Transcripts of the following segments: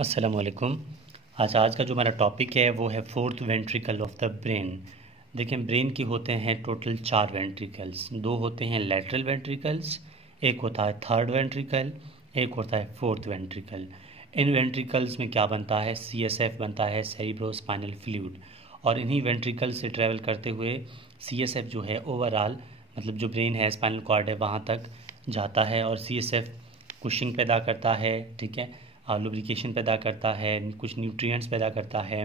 अस्सलाम वालेकुम। आज का जो हमारा टॉपिक है वो है fourth ventricle of the brain. देखिए, ब्रेन की होते हैं टोटल 4 वेंट्रिकल्स। 2 होते हैं लेटरल वेंट्रिकल्स, एक होता है थर्ड वेंट्रिकल, एक होता है फोर्थ वेंट्रिकल। इन वेंट्रिकल्स में क्या बनता है? CSF बनता है, सेरिब्रोस्पाइनल फ्लूइड। और इन्हीं वेंट्रिकल से ट्रैवल करते हुए CSF जो है ओवरऑल, मतलब जो ब्रेन है, स्पाइनल कॉर्ड है, वहाँ तक जाता है। और CSF कुशिंग पैदा करता है, ठीक है, लुब्रिकेशन पैदा करता है, कुछ न्यूट्रिएंट्स पैदा करता है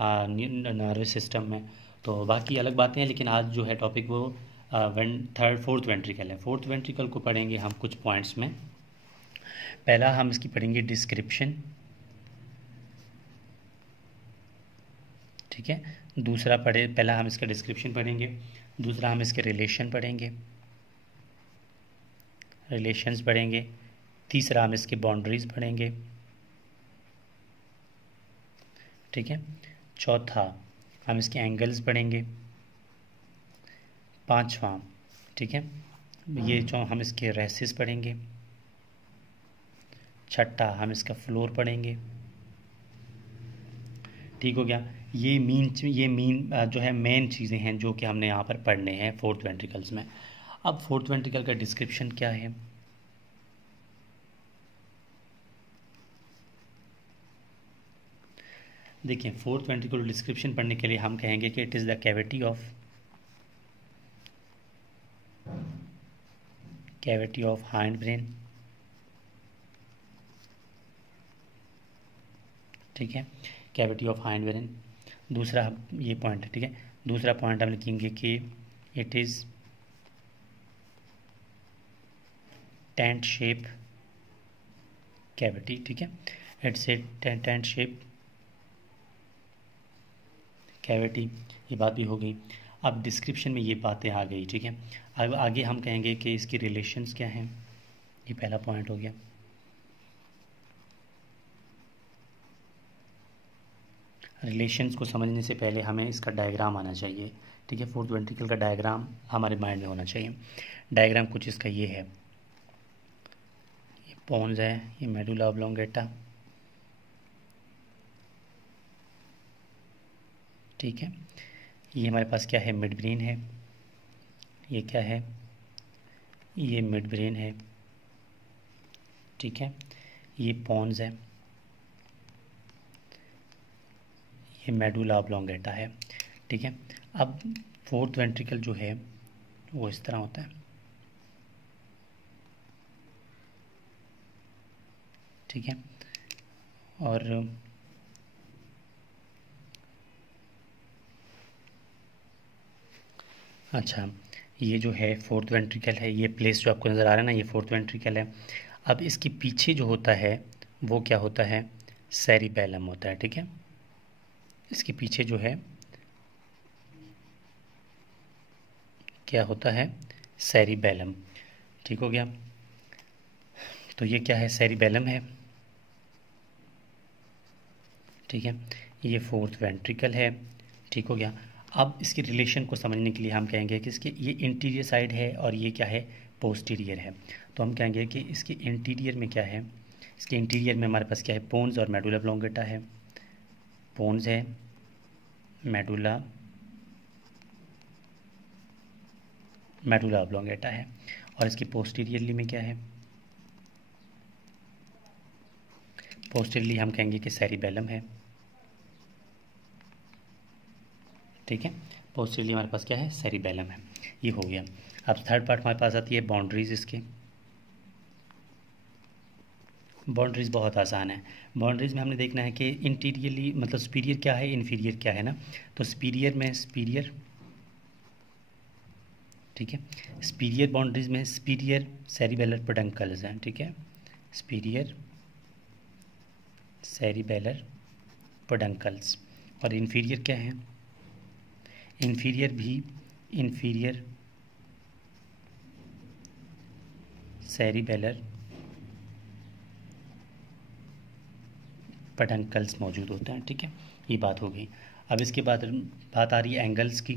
नर्वस सिस्टम में। तो बाकी अलग बातें हैं, लेकिन आज जो है टॉपिक वो फोर्थ वेंट्रिकल है। फोर्थ वेंट्रिकल को पढ़ेंगे हम कुछ पॉइंट्स में। पहला हम इसकी पढ़ेंगे डिस्क्रिप्शन, ठीक है। पहला हम इसका डिस्क्रिप्शन पढ़ेंगे, दूसरा हम इसके रिलेशंस पढ़ेंगे, तीसरा हम इसके बाउंड्रीज पढ़ेंगे, ठीक है। चौथा हम इसके एंगल्स पढ़ेंगे, पांचवा, ठीक है, ये जो हम इसके रेसिस पढ़ेंगे, छठा हम इसका फ्लोर पढ़ेंगे, ठीक हो गया। ये मीन जो है मेन चीज़ें हैं जो कि हमने यहाँ पर पढ़ने हैं फोर्थ वेंट्रिकल्स में। अब फोर्थ वेंट्रिकल का डिस्क्रिप्शन क्या है? देखिए, फोर्थ वेंट्रिकल डिस्क्रिप्शन पढ़ने के लिए हम कहेंगे कि it is the cavity of hind brain, ठीक है, कैविटी ऑफ हाइंड ब्रेन। दूसरा ये पॉइंट है, ठीक है। दूसरा पॉइंट हम लिखेंगे कि it is tent shape cavity, ठीक है, it's a tent shape cavity. ये बात भी हो गई। अब डिस्क्रिप्शन में ये बातें आ गई, ठीक है। अब आगे हम कहेंगे कि इसकी रिलेशंस क्या हैं। ये पहला पॉइंट हो गया। रिलेशंस को समझने से पहले हमें इसका डायग्राम आना चाहिए, ठीक है। फोर्थ वेंट्रिकल का डायग्राम हमारे माइंड में होना चाहिए। डायग्राम कुछ इसका ये है, ये पोन्स है, ये मेडुला ऑब्लोंगेटा, ठीक है। ये हमारे पास क्या है? मिड ब्रेन है। ये क्या है? ये मिड ब्रेन है, ठीक है। ये पोन्स है, ये मेडुला ऑब्लोंगेटा है, ठीक है। अब फोर्थ वेंट्रिकल जो है वो इस तरह होता है, ठीक है। और अच्छा, ये जो है फोर्थ वेंट्रिकल है, ये प्लेस जो आपको नज़र आ रहा है ना, ये फोर्थ वेंट्रिकल है। अब इसके पीछे जो होता है वो क्या होता है? सेरिबेलम होता है, ठीक है। इसके पीछे जो है क्या होता है? सेरिबेलम, ठीक हो गया। तो ये क्या है? सेरिबेलम है, ठीक है। ये फोर्थ वेंट्रिकल है, ठीक हो गया। अब इसके रिलेशन को समझने के लिए हम कहेंगे कि इसके ये इंटीरियर साइड है और ये क्या है? पोस्टीरियर है। तो हम कहेंगे कि इसके इंटीरियर में क्या है? इसके इंटीरियर में हमारे पास क्या है? पोन्स और मेडुला ऑब्लोंगेटा है। पोन्स है, मेडुला ऑब्लोंगेटा है। और इसकी पोस्टीरियरली में क्या है? पोस्टीरियरली हम कहेंगे कि सेरिबेलम है, ठीक है। पोस्टीरियरली हमारे पास क्या है? सेरिबेलम है। ये हो गया। अब थर्ड पार्ट हमारे पास आती है बाउंड्रीज। इसके बाउंड्रीज बहुत आसान है। बाउंड्रीज में हमने देखना है कि इंटीरियरली मतलब सुपीरियर क्या है, इन्फीरियर क्या है ना। तो सुपीरियर में सुपीरियर, ठीक है। सुपीरियर बाउंड्रीज में सुपीरियर सेरिबेलर पेडंकल्स हैं, ठीक है। Superior cerebellar peduncles. और इन्फीरियर क्या है? इन्फीरियर भी इन्फीरियर सेरिबेलर पेडंकल्स मौजूद होते हैं, ठीक है। ये बात हो गई। अब इसके बाद बात आ रही है एंगल्स की।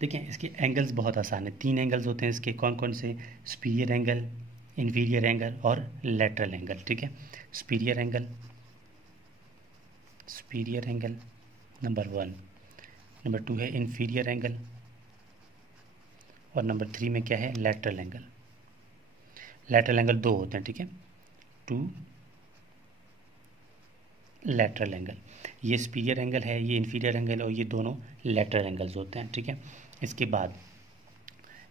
देखिए, इसके एंगल्स बहुत आसान है। 3 एंगल्स होते हैं इसके। कौन कौन से? सुपीरियर एंगल, इन्फीरियर एंगल और लेटरल एंगल, ठीक है। सुपीरियर एंगल नंबर 1, नंबर 2 है इन्फीरियर एंगल, और नंबर 3 में क्या है, लेटरल एंगल। लेटरल एंगल 2 होते हैं, ठीक है, 2 लेटरल एंगल। ये सुपीरियर एंगल है, ये इन्फीरियर एंगल, और ये दोनों लेटरल एंगल्स होते हैं, ठीक है। इसके बाद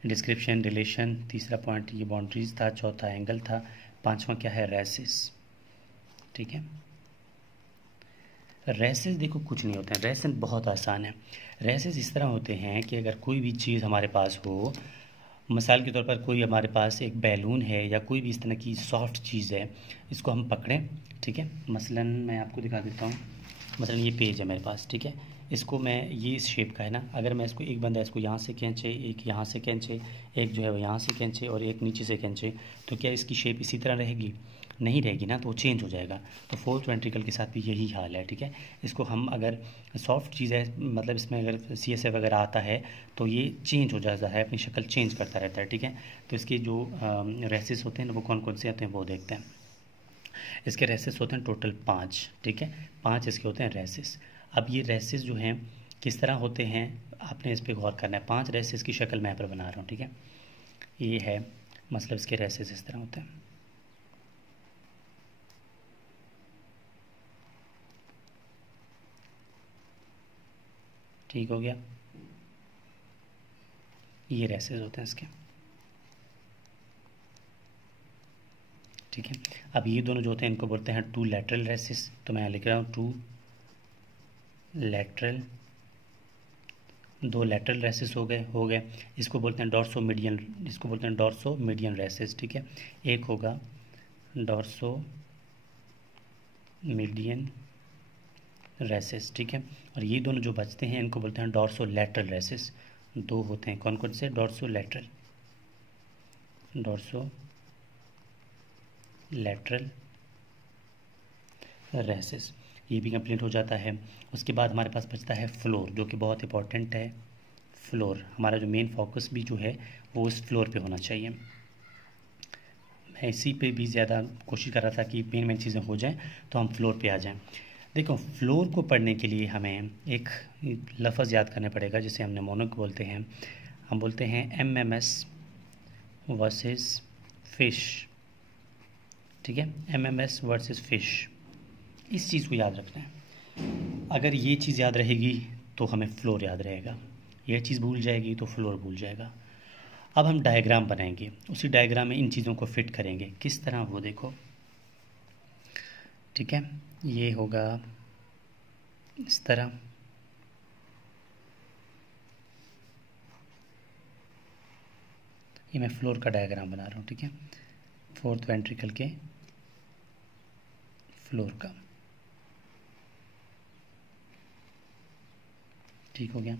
डिस्क्रिप्शन, रिलेशन, तीसरा पॉइंट ये बाउंड्रीज था, चौथा एंगल था, पांचवा क्या है, रेसिस, ठीक है। रेसेस देखो कुछ नहीं होते हैं, रेसेस बहुत आसान है। रेसेस इस तरह होते हैं कि अगर कोई भी चीज़ हमारे पास हो, मिसाल के तौर पर कोई हमारे पास एक बैलून है या कोई भी इस तरह की सॉफ्ट चीज़ है, इसको हम पकड़ें, ठीक है। मसलन मैं आपको दिखा देता हूँ, मसलन ये पेज है मेरे पास, ठीक है। इसको मैं, ये इस शेप का है ना, अगर मैं इसको, एक बंदा इसको यहाँ से खींचे, एक यहाँ से खींचे, एक जो है वो यहाँ से खींचे और एक नीचे से खींचे, तो क्या इसकी शेप इसी तरह रहेगी? नहीं रहेगी ना, तो वो चेंज हो जाएगा। तो फोर्थ वेंट्रिकल के साथ भी यही हाल है, ठीक है। इसको हम, अगर सॉफ्ट चीज़ है, मतलब इसमें अगर CSF वगैरह आता है तो ये चेंज हो जाता है, अपनी शक्ल चेंज करता रहता है, ठीक है। तो इसके जो रेसेस होते हैं ना, वो कौन कौन से आते हैं वो देखते हैं। इसके रेसेस होते हैं टोटल 5, ठीक है, 5 इसके होते हैं रेसेस। अब ये रेसेस जो हैं किस तरह होते हैं, आपने इस पर गौर करना है। 5 रेसेस की शक्ल मैं यहाँ पर बना रहा हूँ, ठीक है। ये है, मतलब इसके रेसेस इस तरह होते हैं, ठीक हो गया। ये रेसेस होते हैं इसके, ठीक है। अब ये दोनों जो होते हैं इनको बोलते हैं 2 लैटरल रेसेस, तो मैं लिख रहा हूँ 2 लैटरल, 2 लैटरल रेसेस हो गए। इसको बोलते हैं डॉर्सो मीडियन, इसको बोलते हैं डॉर्सो मीडियन रेसेस, ठीक है। एक होगा डॉर्सो मीडियन रेसेस, ठीक है। और ये दोनों जो बचते हैं इनको बोलते हैं डॉर्सो लैटरल रेसेस। 2 होते हैं, कौन कौन से? डॉर्सो लैटरल रेसेस, ये भी कंप्लीट हो जाता है। उसके बाद हमारे पास बचता है फ्लोर, जो कि बहुत इंपॉर्टेंट है। फ्लोर, हमारा जो मेन फोकस भी जो है वो इस फ्लोर पे होना चाहिए। मैं इसी पे भी ज़्यादा कोशिश कर रहा था कि मेन चीज़ें हो जाएं, तो हम फ्लोर पे आ जाएं। देखो, फ्लोर को पढ़ने के लिए हमें एक लफ्ज़ याद करना पड़ेगा, जिसे हम निमोनिक बोलते हैं। हम बोलते हैं MMS वर्सेस फिश, ठीक है, MMS वर्सेस फिश। इस चीज़ को याद रखना है। अगर ये चीज़ याद रहेगी तो हमें फ्लोर याद रहेगा, यह चीज़ भूल जाएगी तो फ्लोर भूल जाएगा। अब हम डायग्राम बनाएंगे, उसी डायग्राम में इन चीज़ों को फिट करेंगे। किस तरह, वो देखो, ठीक है। ये होगा इस तरह, ये मैं फ्लोर का डायग्राम बना रहा हूँ, ठीक है, फोर्थ वेंट्रिकल के फ्लोर का, ठीक हो गया।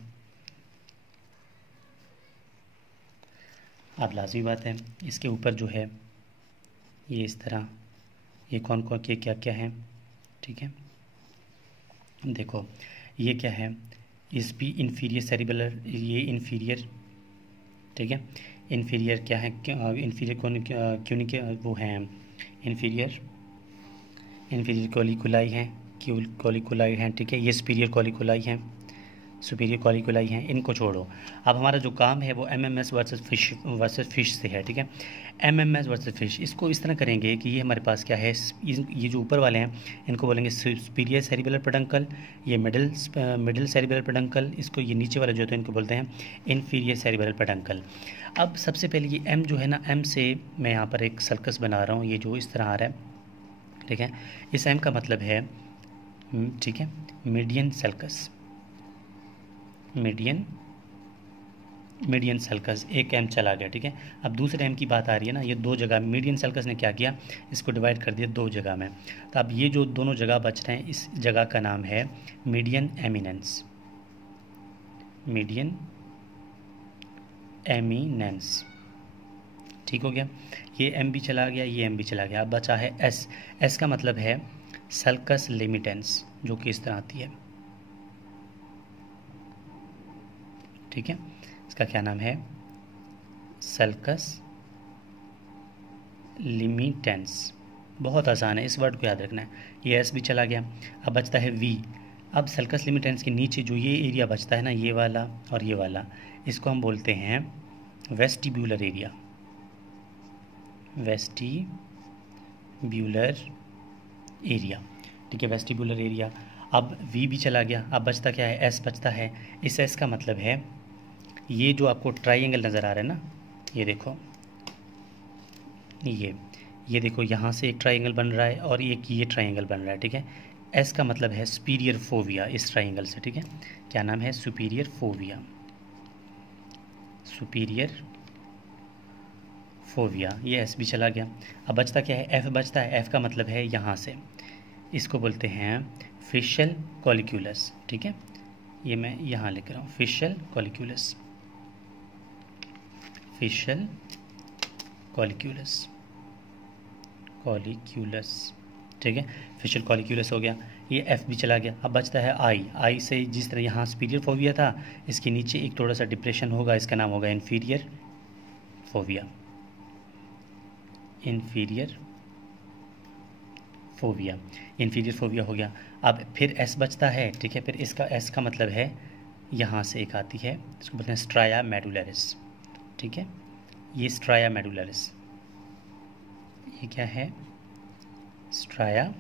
अब लाजमी बात है, इसके ऊपर जो है ये इस तरह, ये कौन कौन के क्या क्या है, ठीक है। देखो, ये क्या है, इस भी इन्फीरियर सेरिबेलर, ये इन्फीरियर, ठीक है। इन्फीरियर क्या है, इन्फीरियर क्यों नहीं, क्या वो हैं इन्फीरियर कॉलिकुलाई हैं, कॉलिकुलाई हैं, ठीक है। ये सुपीरियर कॉलिकुलाई हैं, सुपीरियर कॉलिकुलाई हैं, इनको छोड़ो। अब हमारा जो काम है वो MMS वर्सेस फिश से है, ठीक है। MMS वर्सेस फिश, इसको इस तरह करेंगे कि ये हमारे पास क्या है, ये जो ऊपर वाले हैं इनको बोलेंगे सुपीरियर सेरिबेलर पेडंकल, ये मिडिल सेरिबेलर पेडंकल, इसको ये नीचे वाले जो होते हैं इनको बोलते हैं इन्फीरियर सेरिबेलर पेडंकल। अब सबसे पहले ये M जो है ना, M से मैं यहाँ पर एक सर्कस बना रहा हूँ, ये जो इस तरह आ रहा है, ठीक है। इस M का मतलब है, ठीक है, मीडियन सल्कस, मीडियन सल्कस, एक M चला गया, ठीक है। अब दूसरे M की बात आ रही है ना, ये 2 जगह, मीडियन सल्कस ने क्या किया, इसको डिवाइड कर दिया 2 जगह में। तो अब ये जो दोनों जगह बच रहे हैं, इस जगह का नाम है मीडियन एमिनेंस, मीडियन एमिनेंस, ठीक हो गया। ये M भी चला गया, ये M भी चला गया। अब बचा है S का मतलब है सल्कस लिमिटेंस, जो कि इस तरह आती है, ठीक है। इसका क्या नाम है, सल्कस लिमिटेंस, बहुत आसान है, इस वर्ड को याद रखना है। ये एस भी चला गया, अब बचता है वी। अब सल्कस लिमिटेंस के नीचे जो ये एरिया बचता है ना, ये वाला और ये वाला, इसको हम बोलते हैं वेस्टिब्यूलर एरिया। वेस्टिब्यूलर एरिया, ठीक है, वेस्टिब्यूलर एरिया। अब वी भी चला गया, अब बचता क्या है, एस बचता है। इस एस का मतलब है ये जो आपको ट्राइंगल नज़र आ रहा है ना, ये देखो, ये देखो, यहाँ से एक ट्राइंगल बन रहा है और एक ये ट्राइंगल बन रहा है, ठीक है। एस का मतलब है सुपीरियर फोविया इस ट्राइंगल से, ठीक है। क्या नाम है, सुपीरियर फोविया, सुपीरियर फोविया। ये एस भी चला गया, अब बचता क्या है, एफ बचता है। एफ का मतलब है यहाँ से, इसको बोलते हैं फेशियल कॉलिक्यूलस, ठीक है। ये मैं यहाँ लिख रहा हूँ, फेशियल कॉलिक्यूलस, फेशियल कॉलिक्यूलस, कॉलिक्यूलस, ठीक है, फेशियल कॉलिक्यूलस हो गया। ये एफ भी चला गया, अब बचता है आई। आई से जिस तरह यहाँ सुपीरियर फोविया था, इसके नीचे एक थोड़ा सा डिप्रेशन होगा, इसका नाम होगा inferior fovea, inferior fovea, inferior fovea हो गया। अब फिर एस बचता है, ठीक है। फिर इसका एस का मतलब है यहाँ से एक आती है, इसको बोलते हैं स्ट्राया मेडुलरिस, ठीक है। ये स्ट्राया मेडुलरिस, ये क्या है, स्ट्राया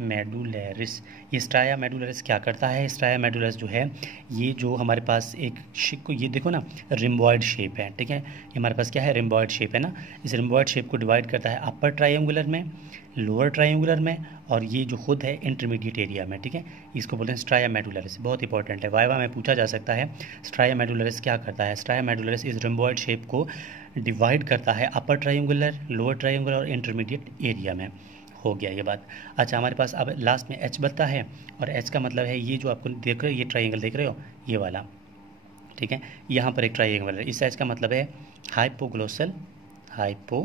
मेडुलरिस। ये स्ट्राया मेडुलरिस क्या करता है, स्ट्राया मेडुलरिस जो है, ये जो हमारे पास एक को ये देखो ना, रिम्बॉइड शेप है, ठीक है। ये हमारे पास क्या है, रिम्बॉइड शेप है ना। इस रिम्बॉइड शेप को डिवाइड करता है अपर ट्रायंगुलर में, लोअर ट्रायंगुलर में, और ये जो खुद है इंटरमीडिएट एरिया में, ठीक है। इसको बोलते हैं स्ट्राया मेडुलरिस, बहुत इंपॉर्टेंट है, वाइवा में पूछा जा सकता है स्ट्राया मेडुलरिस क्या करता है। स्ट्राया मेडुलरिस इस रिम्बॉइड शेप को डिवाइड करता है अपर ट्रायंगुलर, लोअर ट्रायंगुलर और इंटरमीडिएट एरिया में। हो गया ये बात। अच्छा, हमारे पास अब लास्ट में एच बचता है, और एच का मतलब है ये जो आपको देख रहे हो, ये ट्राइंगल देख रहे हो, ये वाला, ठीक है। यहाँ पर एक ट्राइंगल है, इस एच का मतलब है हाइपोग्लोसल, हाइपोग्लोसल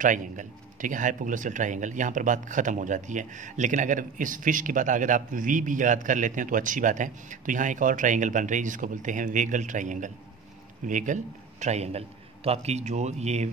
ट्राइंगल, ठीक है, हाइपोग्लोसल ट्राइंगल। यहाँ पर बात ख़त्म हो जाती है। लेकिन अगर इस फिश की बात अगर आप वी भी याद कर लेते हैं तो अच्छी बात है। तो यहाँ एक और ट्राइंगल बन रही है जिसको बोलते हैं वेगल ट्राइंगल, वेगल ट्राइंगल। तो आपकी जो ये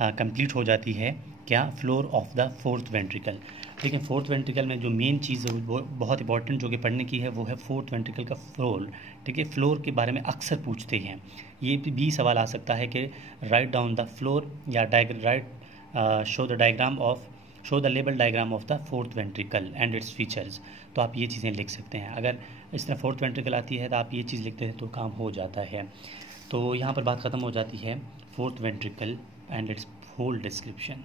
कंप्लीट हो जाती है क्या, floor of the fourth ventricle, ठीक है। फोर्थ वेंट्रिकल में जो मेन चीज़ वो बहुत इंपॉर्टेंट जो कि पढ़ने की है, वो है फोर्थ वेंट्रिकल का फ्लोर, ठीक है। फ्लोर के बारे में अक्सर पूछते हैं, ये भी सवाल आ सकता है कि राइट डाउन द फ्लोर, या show the diagram of, show the label diagram of the fourth ventricle and its features. तो आप ये चीज़ें लिख सकते हैं। अगर इस तरह फोर्थ वेंट्रिकल आती है तो आप ये चीज़ लिखते हैं तो काम हो जाता है। तो यहाँ पर बात ख़त्म हो जाती है fourth ventricle and its whole description.